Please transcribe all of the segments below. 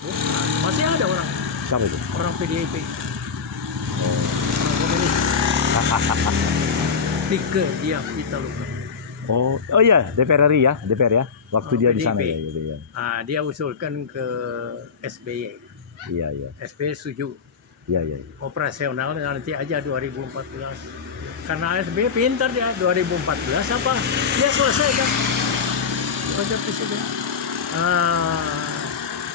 Bukan. Masih ada orang. Siapa itu? Orang PDIP. Oh. Tiga dia kita lupa. Oh iya, DPR RI ya, DPR ya. Waktu dia di sana PDIP. ya, gitu ya. Dia usulkan ke SBY. Iya, iya. SBY setuju. Iya, iya. Operasional nanti aja 2014. Karena SBY pintar dia 2014 apa? Dia selesai kan. Baca presiden.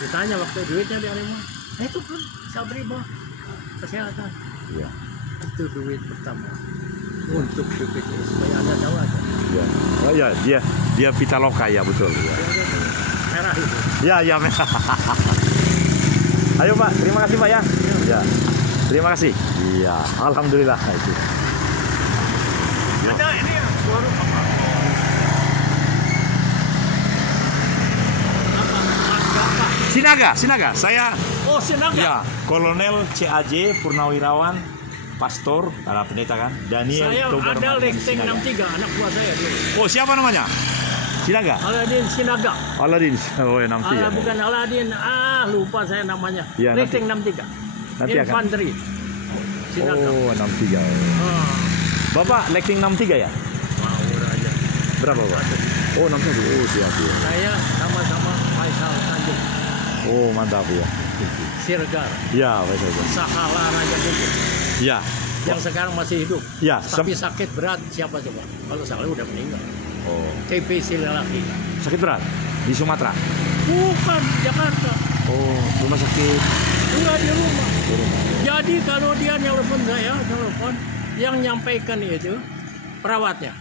Ditanya waktu duitnya dari mana? Itu kan bisa beriba kesehatan. Iya. Itu duit pertama untuk BPJS supaya Anda tahu aja. Iya. Oh iya, dia Pitaloka ya, betul ya. Merah itu. Iya, iya merah. Ayo Pak, terima kasih Pak ya. Ya. Terima kasih. Iya, alhamdulillah itu. Ada ini baru apa? Sinaga. Saya Sinaga. ya, Kolonel CAJ Purnawirawan Pastor, pendeta kan? Daniel Saya Togar ada Martin Lexteng Sinaga. 63, anak buah saya dulu. Oh, siapa namanya? Sinaga? Aladin Sinaga. Aladin. Oh, 63. Bukan Aladin, lupa saya namanya. Ya, Lexteng 63. Nanti akan. Infanteri. Sinaga. Oh, 63. Bapak Lexing 63 ya? Mau aja. Berapa Pak? Oh, 63. Oh, siap ya. Saya sama-sama Faisal Tanjung. Oh, mantap ya. Siregar. Ya, Faisal. Sahala Raja Bungkul. Ya. Yang sekarang masih hidup. Ya. Tapi sakit berat siapa coba? Kalau Saleh udah meninggal. Oh. TP Silalahi. Sakit berat di Sumatera. Bukan Jakarta. Oh, rumah sakit. Enggak di rumah. Jadi kalau dia nelpon saya, yang nyampaikan itu perawatnya.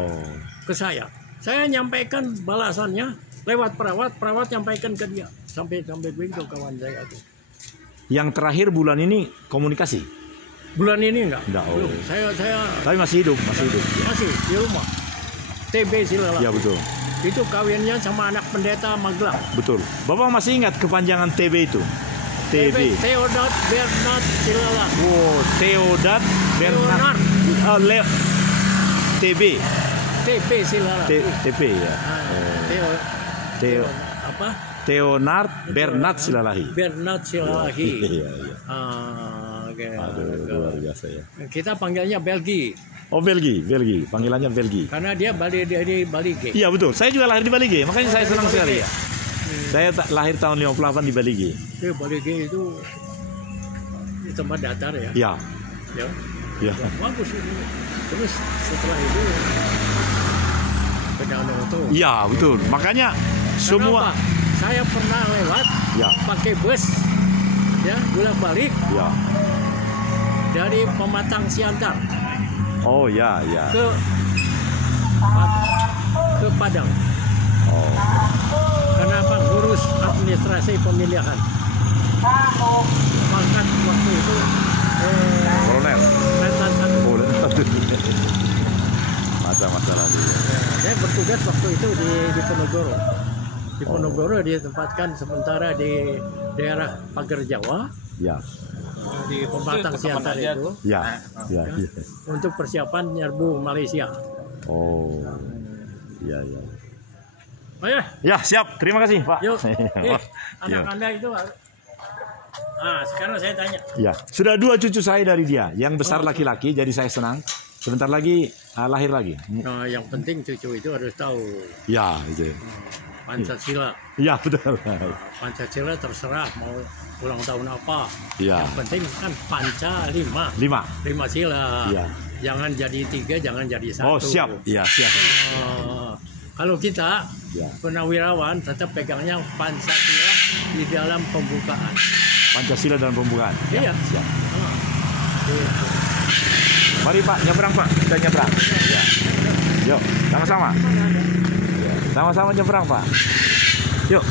Oh. Ke saya. Saya nyampaikan balasannya lewat perawat nyampaikan ke dia. Sampai begitu kawan saya itu. Yang terakhir bulan ini komunikasi. Bulan ini enggak? Enggak. Oh. Belum. Saya Tapi masih hidup. Masih di rumah. TB Silalahi. Ya, betul. Itu kawinnya sama anak pendeta Magelang. Betul. Bapak masih ingat kepanjangan TB itu? TB. Theodat Bernard Silalahi. Oh, Theodat Bernard. TB. TB Silalahi. TB ya. Theo apa? Theonard Bernard Silalahi. Bernard Silalahi. Iya. Oke. Aduh, luar biasa ya. Kita panggilnya Belgi. Oh, Belgi. Panggilannya Belgi. Karena dia dari Bali G. Iya, betul. Saya juga lahir di Bali G, makanya saya senang sekali ya. Saya lahir tahun 58 di Bali G. Bali G itu di tempat datar ya. Iya. Ya, bagus itu. Terus setelah itu ke Danau Toba. Iya, betul. Makanya semua. Kenapa? Saya pernah lewat pakai bus, ya, bolak-balik dari Pematang Siantar. Oh ya. Ke Padang. Oh. Kenapa? Ngurus administrasi pemilihan. Pangkat waktu itu Kolonel. Letnan 1. Masalah dulu. Saya bertugas waktu itu di Ponorogo. Di Ponorogo ditempatkan sementara di daerah Pagar Jawa. Ya. Di Pematang Siantar itu. Ya. Untuk persiapan nyerbu Malaysia. Oh. Iya. Oh ya. Ya, siap. Terima kasih, Pak. Yuk. Anak Anda itu. Sekarang saya tanya. Ya, sudah 2 cucu saya dari dia. Yang besar laki-laki, jadi saya senang. Sebentar lagi lahir lagi. Nah, yang penting cucu itu harus tahu. Ya, itu. Pancasila. Ya, betul. Pancasila terserah mau ulang tahun apa. Ya. Yang penting kan Panca 5 sila. Ya. Jangan jadi 3, jangan jadi 1. Oh, siap. Ya, siap. Kalau kita Purnawirawan tetap pegangnya Pancasila di dalam pembukaan. Pancasila dalam pembukaan. Iya. Siap. Mari Pak, nyebrang Pak. Kita nyebrang. Ya. Yuk, sama-sama. Sama-sama nyebrang Pak. Yuk.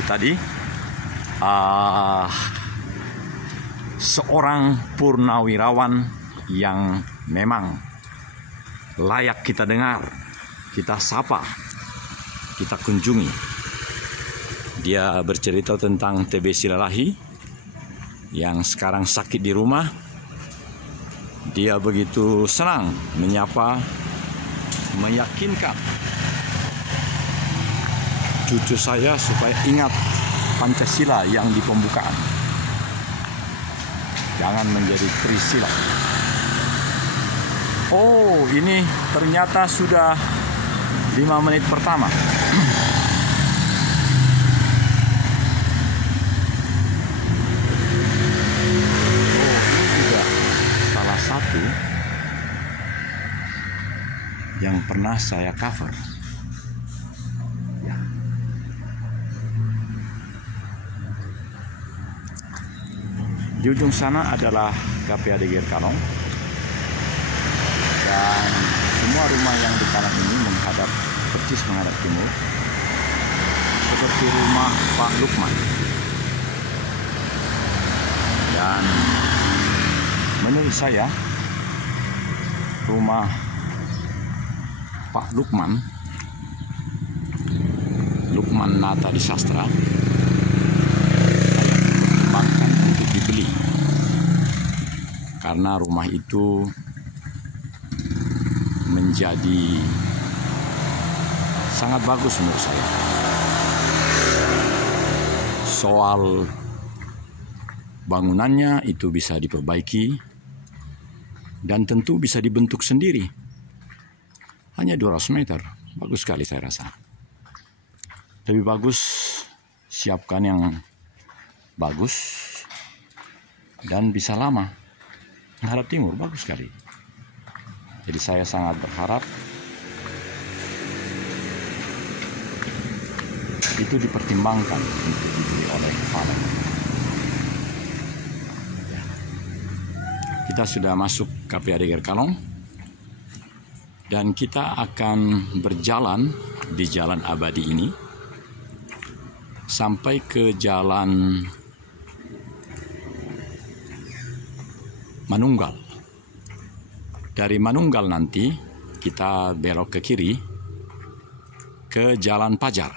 itu tadi seorang purnawirawan yang memang layak kita dengar, kita sapa, kita kunjungi. Dia bercerita tentang TB Silalahi yang sekarang sakit di rumah. Dia begitu senang menyapa, meyakinkan cucu saya supaya ingat Pancasila yang di pembukaan. Jangan menjadi Trisila. Oh, ini ternyata sudah 5 menit pertama. Satu yang pernah saya cover. Ya. Di ujung sana adalah KPAD Gerkalong, dan semua rumah yang di kanan ini menghadap persis menghadap timur, seperti rumah Pak Lukman. Dan menurut saya, rumah Pak Lukman Nata di Sastra dipertimbangkan untuk dibeli, karena rumah itu menjadi sangat bagus menurut saya. Soal bangunannya itu bisa diperbaiki, dan tentu bisa dibentuk sendiri. Hanya 200 meter, bagus sekali saya rasa. Lebih bagus siapkan yang bagus dan bisa lama. Menghadap timur, bagus sekali. Jadi saya sangat berharap itu dipertimbangkan untuk dibeli oleh Valen. Kita sudah masuk KPAD Gerkalong dan kita akan berjalan di Jalan Abadi ini sampai ke Jalan Manunggal. Dari Manunggal nanti kita belok ke kiri ke Jalan Pajar.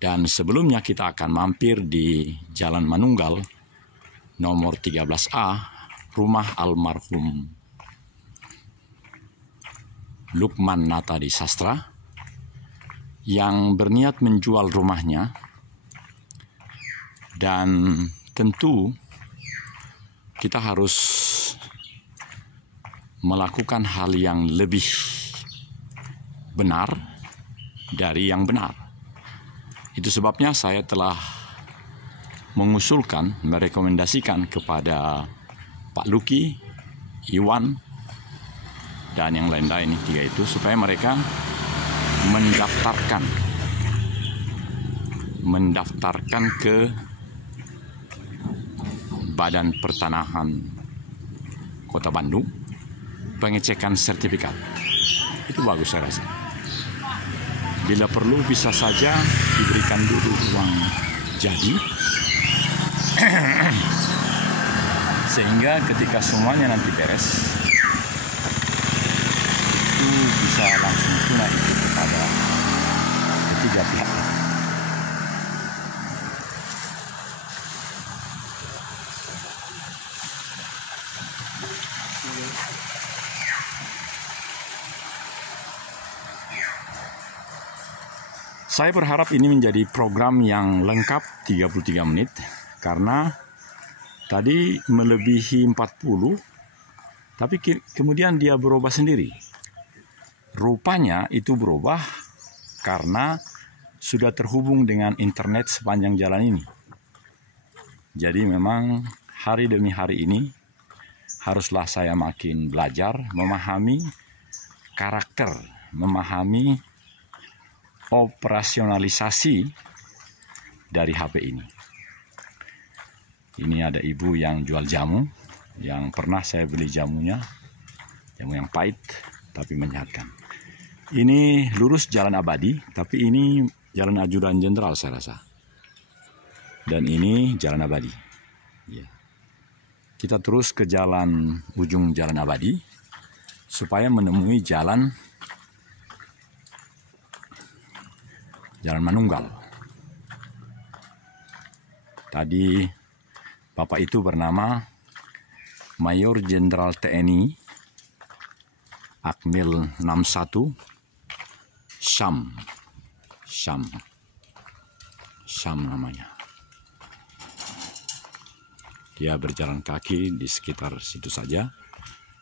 Dan sebelumnya kita akan mampir di Jalan Manunggal nomor 13A, rumah almarhum Lukman Nata di Sastra yang berniat menjual rumahnya, dan tentu kita harus melakukan hal yang lebih benar dari yang benar. Itu sebabnya saya telah mengusulkan, merekomendasikan kepada Pak Luki, Iwan, dan yang lain-lain, 3 itu, supaya mereka mendaftarkan ke Badan Pertanahan Kota Bandung pengecekan sertifikat. Itu bagus saya rasa. Bila perlu bisa saja diberikan dulu uang jadi, sehingga ketika semuanya nanti beres, itu bisa langsung tunai kepada ketiga pihak. Saya berharap ini menjadi program yang lengkap 33 menit, karena tadi melebihi 40, tapi kemudian dia berubah sendiri. Rupanya itu berubah karena sudah terhubung dengan internet sepanjang jalan ini. Jadi memang hari demi hari ini haruslah saya makin belajar memahami karakter, memahami operasionalisasi dari HP ini. Ini ada ibu yang jual jamu, yang pernah saya beli jamunya, jamu yang pahit tapi menyehatkan. Ini lurus Jalan Abadi, tapi ini Jalan Ajudan Jenderal saya rasa. Dan ini Jalan Abadi. Ya. Kita terus ke ujung Jalan Abadi supaya menemui Jalan Manunggal. Tadi Bapak itu bernama Mayor Jenderal TNI Akmil 61 Syam namanya. Dia berjalan kaki di sekitar situ saja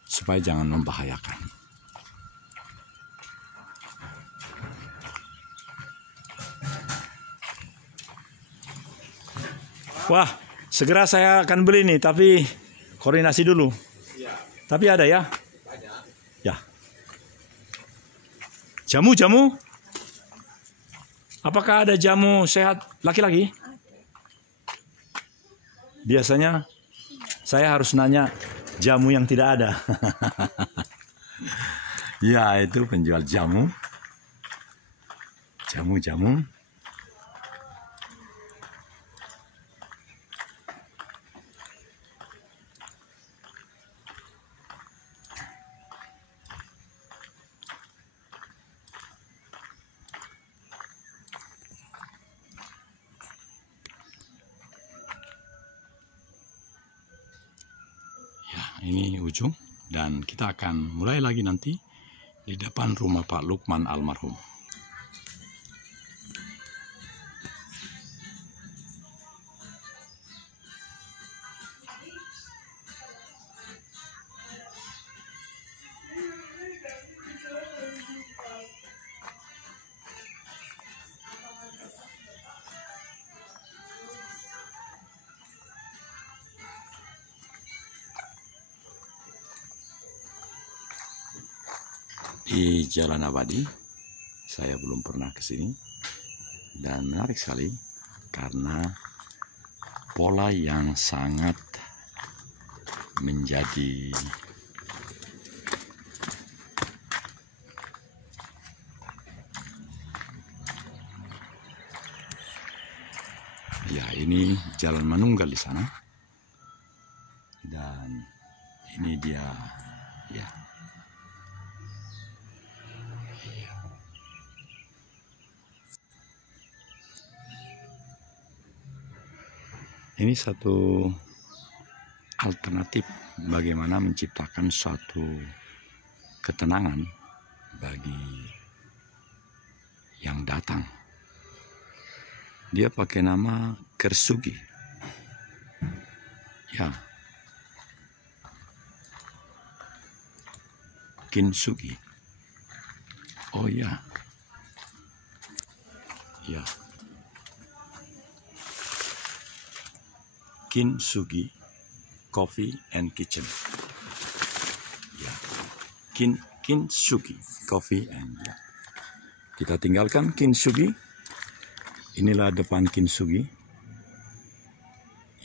supaya jangan membahayakan. Wah, segera saya akan beli nih, tapi koordinasi dulu. Ya. Tapi ada ya? Ada. Ya. Jamu? Apakah ada jamu sehat laki-laki? Biasanya saya harus nanya jamu yang tidak ada. Ya, itu penjual jamu. Jamu. Ini ujung, dan kita akan mulai lagi nanti di depan rumah Pak Lukman almarhum. Di Jalan Abadi, saya belum pernah ke sini, dan menarik sekali karena pola yang sangat menjadi ya, ini Jalan Manunggal di sana, dan ini dia ya. Ini satu alternatif bagaimana menciptakan suatu ketenangan bagi yang datang. Dia pakai nama Kersugi. Ya. Kintsugi. Oh ya. Ya. Kintsugi Coffee and Kitchen. Ya. Kintsugi Coffee and ya. Kita tinggalkan Kintsugi. Inilah depan Kintsugi.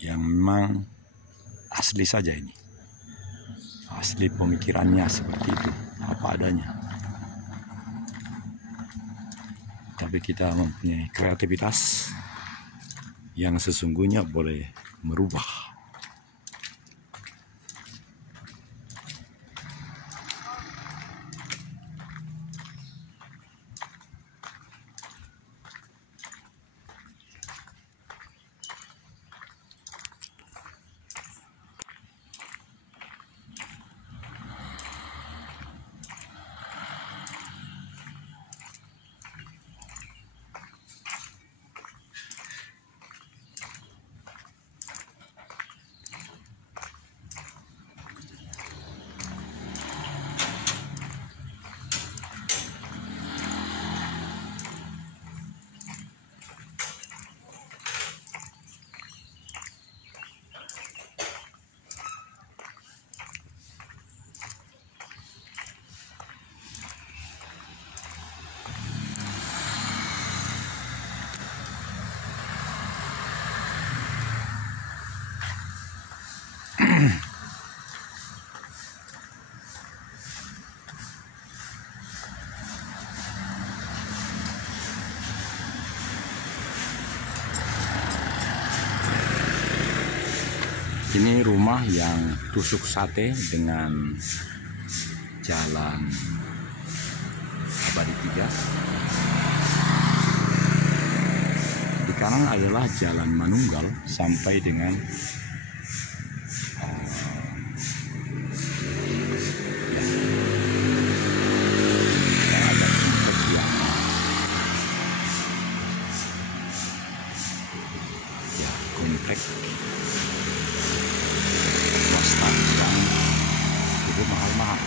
Yang memang asli saja ini. Asli pemikirannya seperti itu, apa adanya. Tapi kita mempunyai kreativitas yang sesungguhnya boleh merubah. Ini rumah yang tusuk sate dengan Jalan Abadi 3. Di kanan adalah Jalan Manunggal sampai dengan ada komplek komplek swasta yang itu mahal-mahal.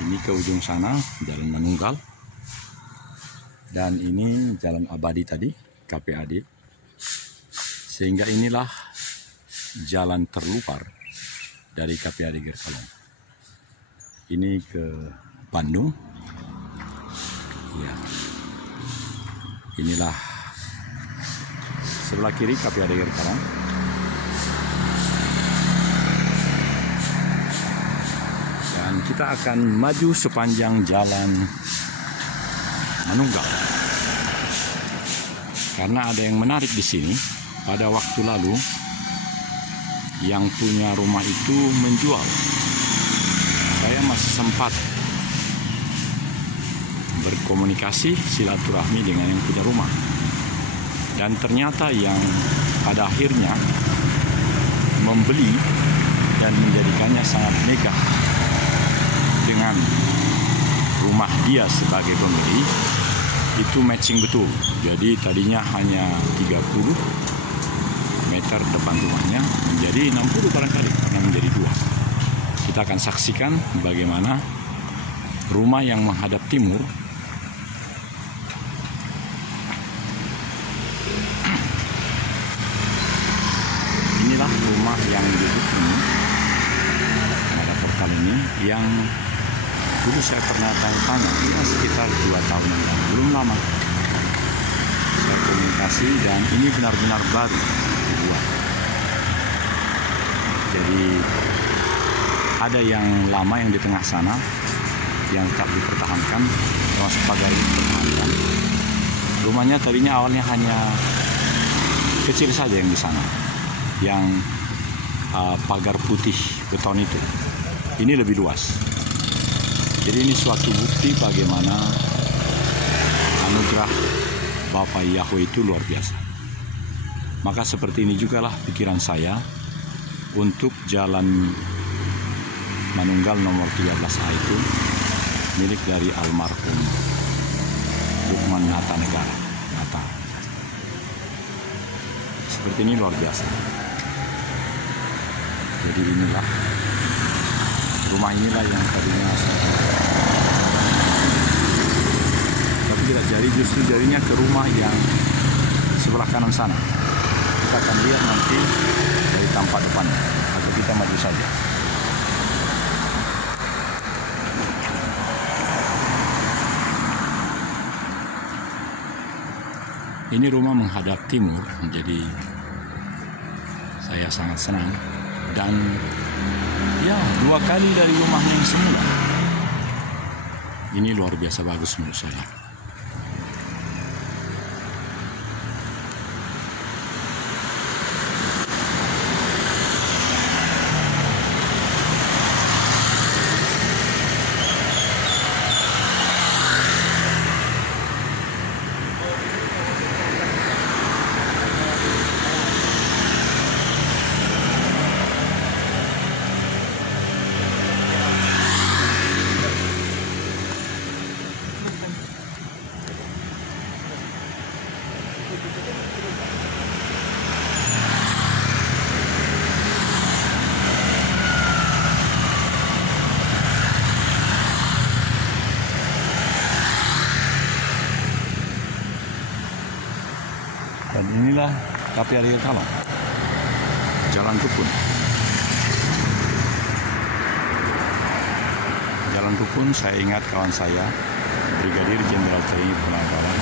Ini ke ujung sana Jalan Manunggal, dan ini Jalan Abadi tadi, KPAD. Sehingga inilah jalan terluar dari KPAD Gerkalong. Ini ke Bandung. Ya. Inilah sebelah kiri KPAD Gerkalong. Dan kita akan maju sepanjang Jalan Manunggal. Karena ada yang menarik di sini. Pada waktu lalu yang punya rumah itu menjual. Saya masih sempat berkomunikasi silaturahmi dengan yang punya rumah. Dan ternyata yang pada akhirnya membeli dan menjadikannya sangat megah dengan rumah dia sebagai pembeli itu matching betul. Jadi tadinya hanya 30 meter depan rumahnya menjadi 60 barangkali, karena menjadi 2. Kita akan saksikan bagaimana rumah yang menghadap timur inilah rumah yang duduk ini pada portal ini, yang dulu saya pernah tanya sekitar 2 tahun yang lalu, belum lama saya komunikasi, dan ini benar-benar baru dibuat. Jadi ada yang lama yang di tengah sana yang tetap dipertahankan, termasuk pagar ini dipertahankan. Rumahnya tadinya awalnya hanya kecil saja yang di sana, yang pagar putih beton itu. Ini lebih luas. Jadi ini suatu bukti bagaimana anugerah Bapak Yahweh itu luar biasa. Maka seperti ini jugalah pikiran saya untuk Jalan Manunggal nomor 13A itu, milik dari almarhum Lukman Nata Negara. Seperti ini luar biasa. Jadi inilah rumah, inilah yang tadinya tapi tidak jadi, justru jadinya ke rumah yang sebelah kanan sana. Kita akan lihat nanti dari tampak depannya, atau kita maju saja. Ini rumah menghadap timur, jadi saya sangat senang. Dan ya, 2 kali dari rumahnya yang semula. Ini luar biasa bagus menurut saya. Dan inilah KPAD Gerkalong, Jalan Rukun. Jalan Rukun, saya ingat kawan saya, Brigadir Jenderal TNI Purnawirawan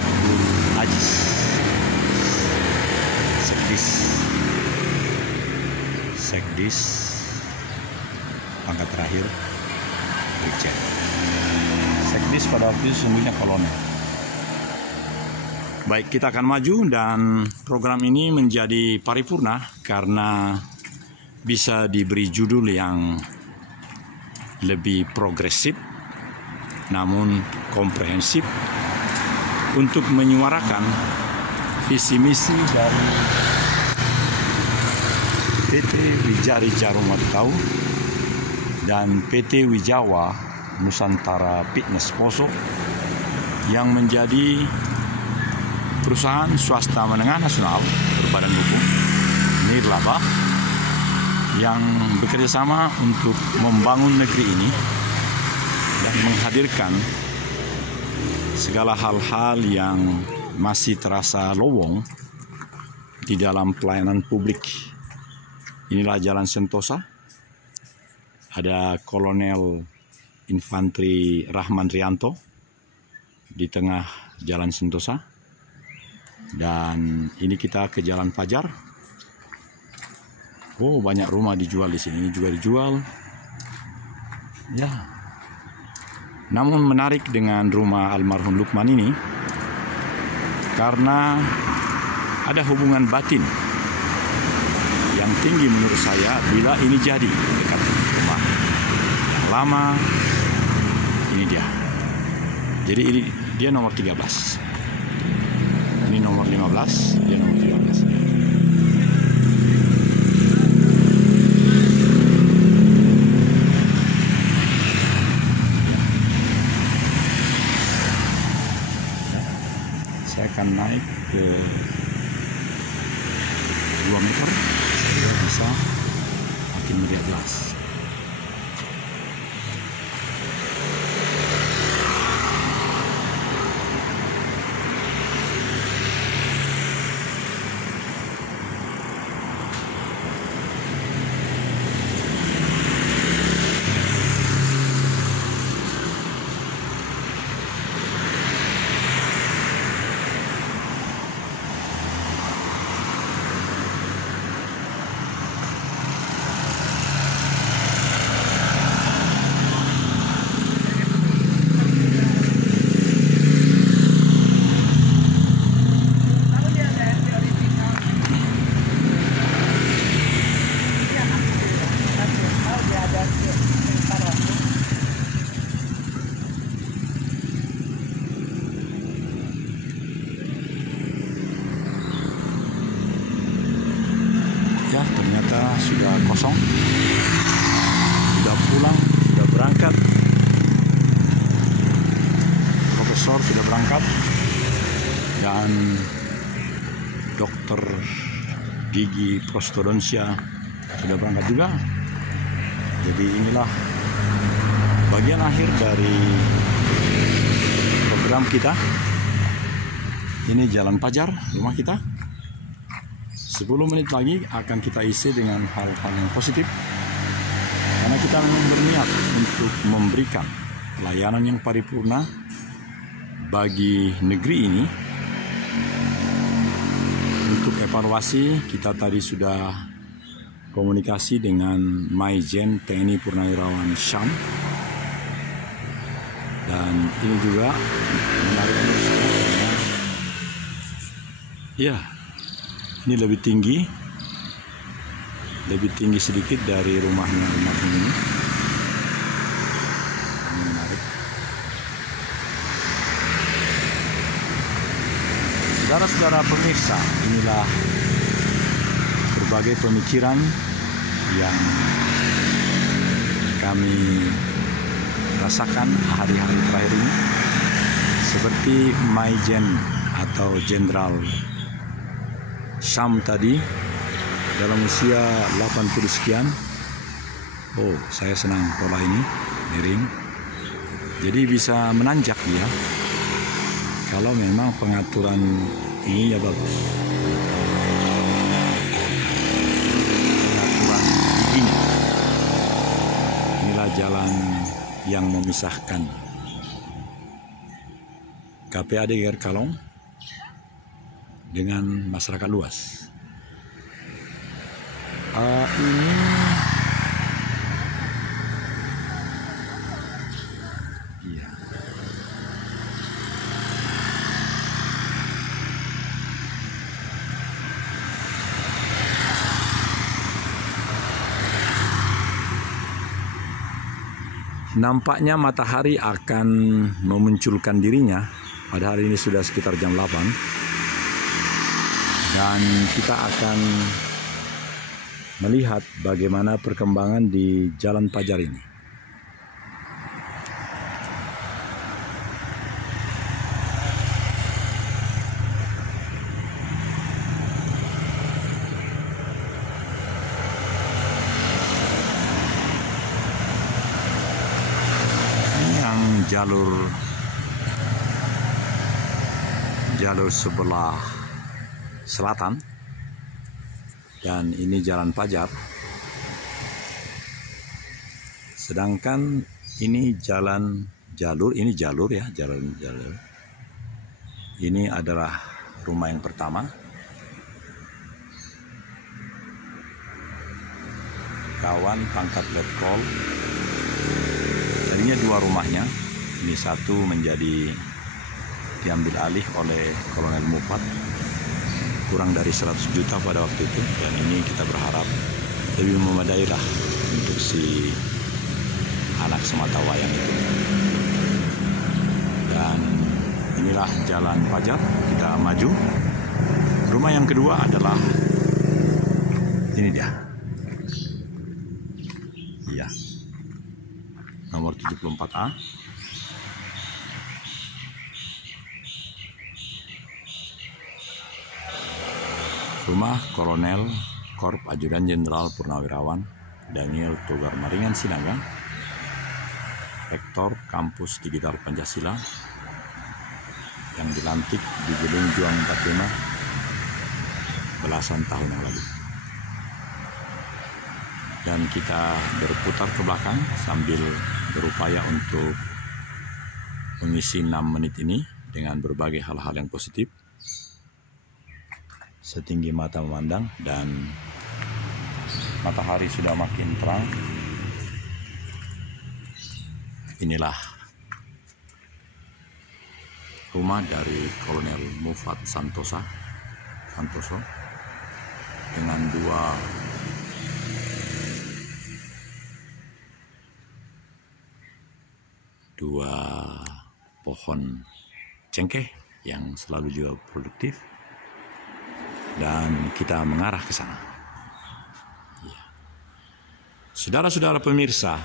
Abdul Aziz, Sekdis pangkat terakhir Brigjen. Sekdis pada waktu itu sesungguhnya kolonel. Baik, kita akan maju dan program ini menjadi paripurna karena bisa diberi judul yang lebih progresif namun komprehensif untuk menyuarakan visi misi dari PT Wijari Jarum Matau dan PT Wijawa Nusantara Fitness Poso yang menjadi perusahaan swasta menengah nasional berbadan hukum nirlaba yang bekerja sama untuk membangun negeri ini dan menghadirkan segala hal-hal yang masih terasa lowong di dalam pelayanan publik. Inilah Jalan Sentosa. Ada Kolonel Infanteri Rahman Rianto di tengah Jalan Sentosa. Dan ini kita ke Jalan Fajar. Oh, banyak rumah dijual di sini. Ini juga dijual. Ya. Namun menarik dengan rumah almarhum Lukman ini karena ada hubungan batin yang tinggi menurut saya bila ini jadi dekat rumah yang lama. Ini dia. Jadi ini dia nomor 13. Ini nomor 15, dia nomor 13. Saya akan naik ke 2 meter, saya bisa makin melihat jelas. Ya, ternyata sudah kosong, sudah pulang, sudah berangkat. Profesor sudah berangkat dan dokter gigi prostodontia sudah berangkat juga. Jadi inilah bagian akhir dari program kita. Ini Jalan Fajar, rumah kita. 10 menit lagi akan kita isi dengan hal-hal yang positif karena kita memang berniat untuk memberikan pelayanan yang paripurna bagi negeri ini. Untuk evaluasi kita tadi sudah komunikasi dengan Maijen TNI Purnawirawan Syam, dan ini juga menarik ya. Ini lebih tinggi sedikit dari rumahnya almarhum ini. Ini menarik. Saudara-saudara pemirsa, inilah berbagai pemikiran yang kami rasakan hari-hari terakhir ini. Seperti Maijen atau Jenderal Syam tadi dalam usia 80 sekian. Oh, saya senang pola ini, miring. Jadi bisa menanjak dia. Kalau memang pengaturan ini ya bagus. Pengaturan giginya. Inilah jalan yang memisahkan KPAD Geger Kalong dengan masyarakat luas. Ini iya. Nampaknya matahari akan memunculkan dirinya pada hari ini sudah sekitar jam 8. Dan kita akan melihat bagaimana perkembangan di Jalan Pajar ini. Jalur sebelah selatan, dan ini Jalan Pajar. Sedangkan ini jalur ya, jalur. Ini adalah rumah yang pertama. Kawan pangkat letkol. Tadinya 2 rumahnya. Ini satu diambil alih oleh Kolonel Mufat, kurang dari 100 juta pada waktu itu, dan ini kita berharap lebih memadai lah untuk si anak sematawayang itu. Dan inilah Jalan Pajar, kita maju. Rumah yang kedua adalah ini dia, iya, nomor 74A. Rumah Kolonel Korp Ajudan Jenderal Purnawirawan Daniel Togar Maringan Sinaga, Rektor Kampus Digital Pancasila, yang dilantik di Gedung Juang 45 belasan tahun yang lalu. Dan kita berputar ke belakang sambil berupaya untuk mengisi 6 menit ini dengan berbagai hal-hal yang positif setinggi mata memandang, dan matahari sudah makin terang. Inilah rumah dari Kolonel Mufat Santoso dengan dua pohon cengkeh yang selalu juga produktif. Dan kita mengarah ke sana. Saudara-saudara pemirsa,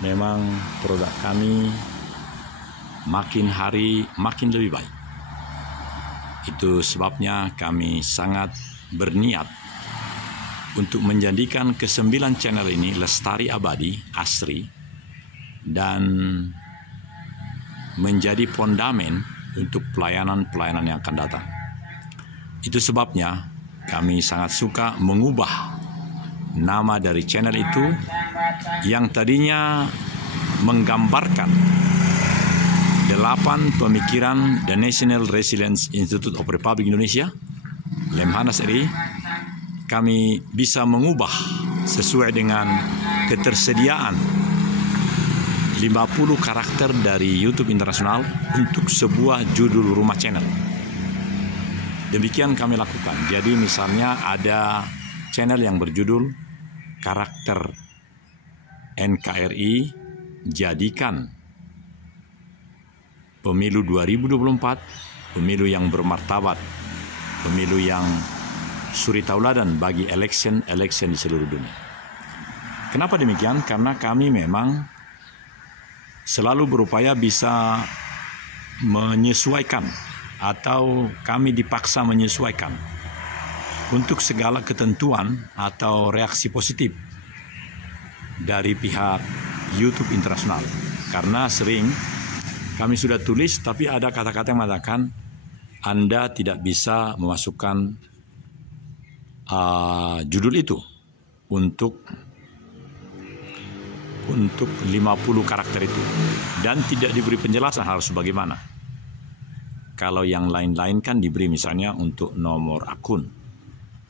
memang produk kami makin hari makin lebih baik. Itu sebabnya kami sangat berniat untuk menjadikan ke-9 channel ini lestari abadi, asri, dan menjadi fondamen untuk pelayanan-pelayanan yang akan datang. Itu sebabnya kami sangat suka mengubah nama dari channel itu yang tadinya menggambarkan 8 pemikiran The National Resilience Institute of Republic Indonesia, Lemhanas RI. Kami bisa mengubah sesuai dengan ketersediaan 50 karakter dari YouTube internasional untuk sebuah judul rumah channel. Demikian kami lakukan. Jadi misalnya ada channel yang berjudul Karakter NKRI Jadikan Pemilu 2024, pemilu yang bermartabat, pemilu yang suri tauladan bagi election di seluruh dunia. Kenapa demikian? Karena kami memang selalu berupaya bisa menyesuaikan, atau kami dipaksa menyesuaikan untuk segala ketentuan atau reaksi positif dari pihak YouTube internasional. Karena sering kami sudah tulis, tapi ada kata-kata yang mengatakan Anda tidak bisa memasukkan judul itu untuk 50 karakter itu, dan tidak diberi penjelasan harus bagaimana. Kalau yang lain-lain kan diberi misalnya untuk nomor akun,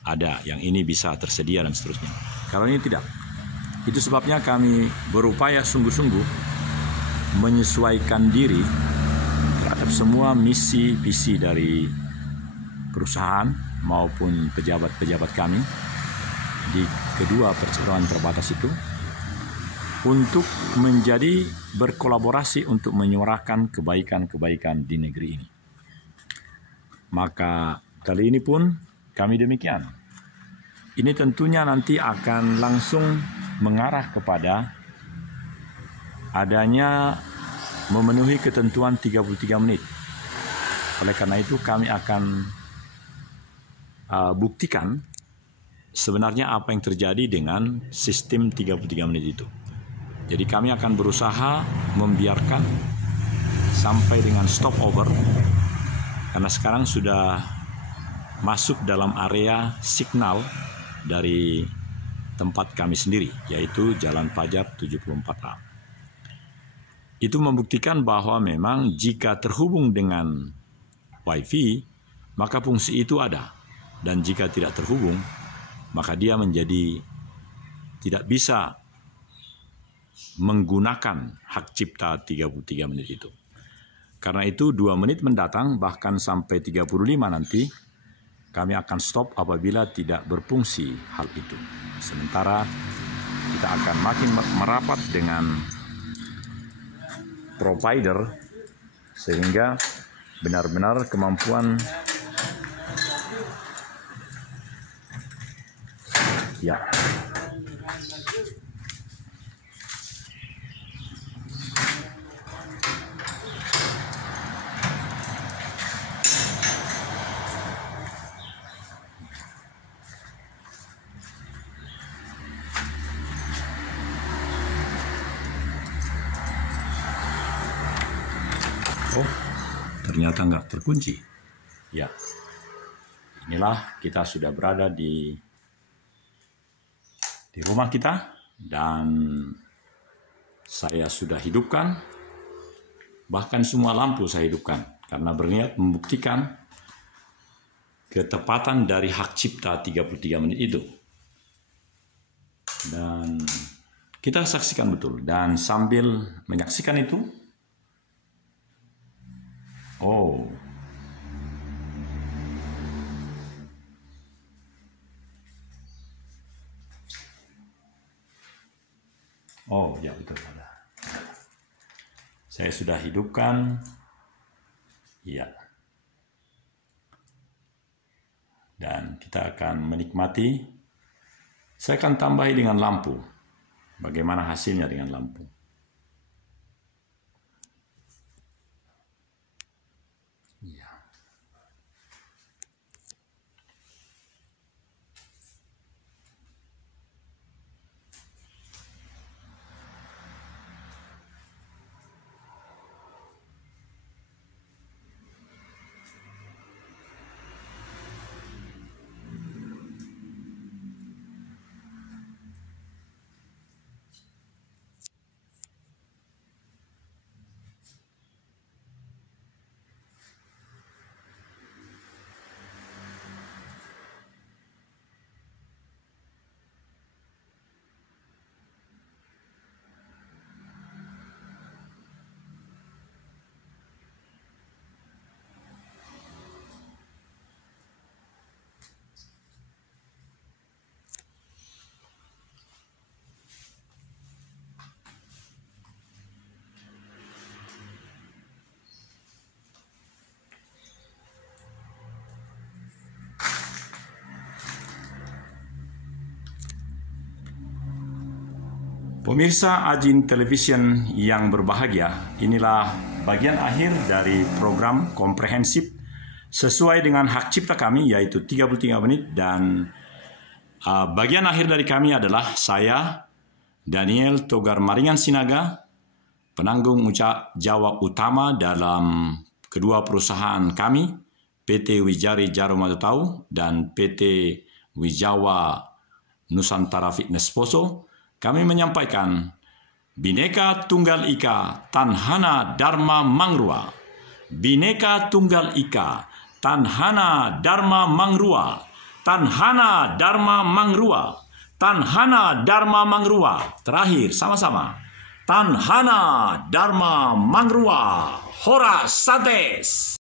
ada yang ini bisa tersedia dan seterusnya. Kalau ini tidak. Itu sebabnya kami berupaya sungguh-sungguh menyesuaikan diri terhadap semua misi visi dari perusahaan maupun pejabat-pejabat kami di kedua percaturan terbatas itu, untuk menjadi berkolaborasi untuk menyuarakan kebaikan-kebaikan di negeri ini. Maka kali ini pun kami demikian. Ini tentunya nanti akan langsung mengarah kepada adanya memenuhi ketentuan 33 menit. Oleh karena itu kami akan buktikan sebenarnya apa yang terjadi dengan sistem 33 menit itu. Jadi kami akan berusaha membiarkan sampai dengan stopover, karena sekarang sudah masuk dalam area signal dari tempat kami sendiri, yaitu Jalan Fajar 74A. Itu membuktikan bahwa memang jika terhubung dengan Wi-Fi, maka fungsi itu ada. Dan jika tidak terhubung, maka dia menjadi tidak bisa menggunakan hak cipta 33 menit itu. Karena itu 2 menit mendatang bahkan sampai 35 nanti kami akan stop apabila tidak berfungsi hal itu. Sementara kita akan makin merapat dengan provider sehingga benar-benar kemampuan ya. Oh, ternyata nggak terkunci. Ya, inilah kita sudah berada di rumah kita dan saya sudah hidupkan, bahkan semua lampu saya hidupkan karena berniat membuktikan ketepatan dari hak cipta 33 menit itu. Dan kita saksikan betul, dan sambil menyaksikan itu, oh, ya betul ada. Saya sudah hidupkan, ya. Dan kita akan menikmati. Saya akan tambahi dengan lampu. Bagaimana hasilnya dengan lampu? Pemirsa Ajin Television yang berbahagia, inilah bagian akhir dari program komprehensif sesuai dengan hak cipta kami, yaitu 33 menit. Dan bagian akhir dari kami adalah saya, Daniel Togar Maringan Sinaga, penanggung jawab utama dalam kedua perusahaan kami, PT Wijari Jarum Tau dan PT Wijawa Nusantara Fitness Poso. Kami menyampaikan Bhinneka Tunggal Ika Tanhana Dharma Mangrua. Bhinneka Tunggal Ika Tanhana Dharma Mangrua. Tanhana Dharma Mangrua. Tanhana Dharma Mangrua. Terakhir sama-sama. Tanhana Dharma Mangrua. Horas Santes.